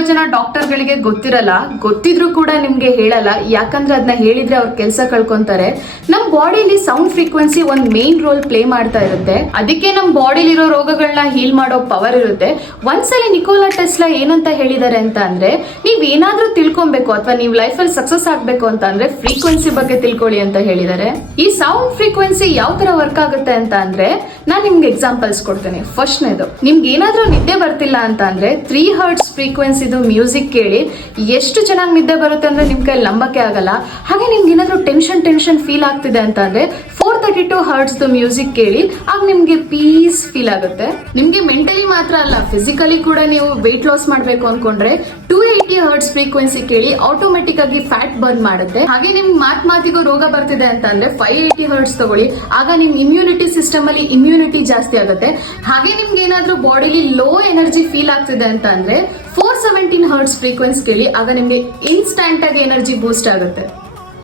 ತುಂಬಾ ಜನ ಡಾಕ್ಟರ್ ಗಳಿಗೆ ಗೊತ್ತಿರಲ್ಲ, ಗೊತ್ತಿದ್ರು ಕೂಡ ನಿಮ್ಗೆ ಹೇಳಲ್ಲ. ಯಾಕಂದ್ರೆ ಅದನ್ನ ಹೇಳಿದ್ರೆ ಅವ್ರ ಕೆಲಸ ಕಳ್ಕೊಂತಾರೆ. ನಮ್ ಬಾಡಿಲಿ ಸೌಂಡ್ ಫ್ರೀಕ್ವೆನ್ಸಿ ಒಂದ್ ಮೇನ್ ರೋಲ್ ಪ್ಲೇ ಮಾಡ್ತಾ ಇರುತ್ತೆ. ಅದಕ್ಕೆ ನಮ್ ಬಾಡಿಲಿರೋ ರೋಗಗಳನ್ನ ಹೀಲ್ ಮಾಡೋ ಪವರ್ ಇರುತ್ತೆ. ಒಂದ್ಸಲಿ ನಿಕೋಲಾ ಟೆಸ್ಲಾ ಏನಂತ ಹೇಳಿದಾರೆ ಅಂತ ಅಂದ್ರೆ, ನೀವ್ ಏನಾದ್ರೂ ತಿಳ್ಕೊಬೇಕು ಅಥವಾ ನೀವ್ ಲೈಫ್ ಅಲ್ಲಿ ಸಕ್ಸಸ್ ಆಗ್ಬೇಕು ಅಂತ ಅಂದ್ರೆ ಫ್ರೀಕ್ವೆನ್ಸಿ ಬಗ್ಗೆ ತಿಳ್ಕೊಳ್ಳಿ ಅಂತ ಹೇಳಿದಾರೆ. ಈ ಸೌಂಡ್ ಫ್ರೀಕ್ವೆನ್ಸಿ ಯಾವ ತರ ವರ್ಕ್ ಆಗುತ್ತೆ ಅಂತ ಅಂದ್ರೆ ನಾನ್ ನಿಮ್ಗೆ ಎಕ್ಸಾಂಪಲ್ಸ್ ಕೊಡ್ತೇನೆ. ಫಸ್ಟ್ನೇದು, ನಿಮ್ಗೆ ಏನಾದ್ರೂ ನಿದ್ದೆ ಬರ್ತಿಲ್ಲ ಅಂತ ಅಂದ್ರೆ 3 ಹರ್ಟ್ಸ್ ಫ್ರೀಕ್ವೆನ್ಸಿದು ಮ್ಯೂಸಿಕ್ ಕೇಳಿ. ಎಷ್ಟು ಚೆನ್ನಾಗಿ ನಿದ್ದೆ ಬರುತ್ತೆ ಅಂದ್ರೆ ನಿಮ್ ಕೈ ನಂಬಕ್ಕೆ ಆಗಲ್ಲ. ಹಾಗೆ ನಿಮ್ಗೆ ಏನಾದ್ರೂ ಟೆನ್ಷನ್ ಫೀಲ್ ಆಗ್ತಿದೆ ಅಂತ ಅಂದ್ರೆ 432 ಹರ್ಟ್ಸ್ ಮ್ಯೂಸಿಕ್ ಕೇಳಿ. ಆಗ ನಿಮ್ಗೆ ಪೀಸ್ ಫೀಲ್ ಆಗುತ್ತೆ. ನಿಮ್ಗೆ ಮೆಂಟಲಿ ಮಾತ್ರ ಅಲ್ಲ, ಫಿಸಿಕಲಿ ಕೂಡ ನೀವು ವೆಯ್ಟ್ ಲಾಸ್ ಮಾಡ್ಬೇಕು ಅನ್ಕೊಂಡ್ರೆ 280 ಹರ್ಟ್ಸ್ ಫ್ರೀಕ್ವೆನ್ಸಿ ಕೇಳಿ. ಆಟೋಮೆಟಿಕ್ ಆಗಿ ಫ್ಯಾಟ್ ಬರ್ನ್ ಮಾಡುತ್ತೆ. ಹಾಗೆ ನಿಮ್ಗೆ ಮಾತಿಗೂ ರೋಗ ಬರ್ತಿದೆ ಅಂತ ಅಂದ್ರೆ 580 ಹರ್ಟ್ಸ್ ತಗೊಳ್ಳಿ. ಆಗ ನಿಮ್ ಇಮ್ಯುನಿಟಿ ಸಿಸ್ಟಮ್ ಅಲ್ಲಿ ಇಮ್ಯುನಿಟಿ ಜಾಸ್ತಿ ಆಗುತ್ತೆ. ಹಾಗೆ ನಿಮ್ಗೆ ಏನಾದ್ರೂ ಬಾಡಿಲಿ ಲೋ ಎನರ್ಜಿ ಫೀಲ್ ಆಗ್ತಿದೆ ಅಂತ ಅಂದ್ರೆ 417 ಹರ್ಟ್ಸ್ ಫ್ರೀಕ್ವೆನ್ಸಿ ಕೇಳಿ. ಆಗ ನಿಮ್ಗೆ ಇನ್ಸ್ಟಂಟ್ ಆಗಿ ಎನರ್ಜಿ ಬೂಸ್ಟ್ ಆಗುತ್ತೆ.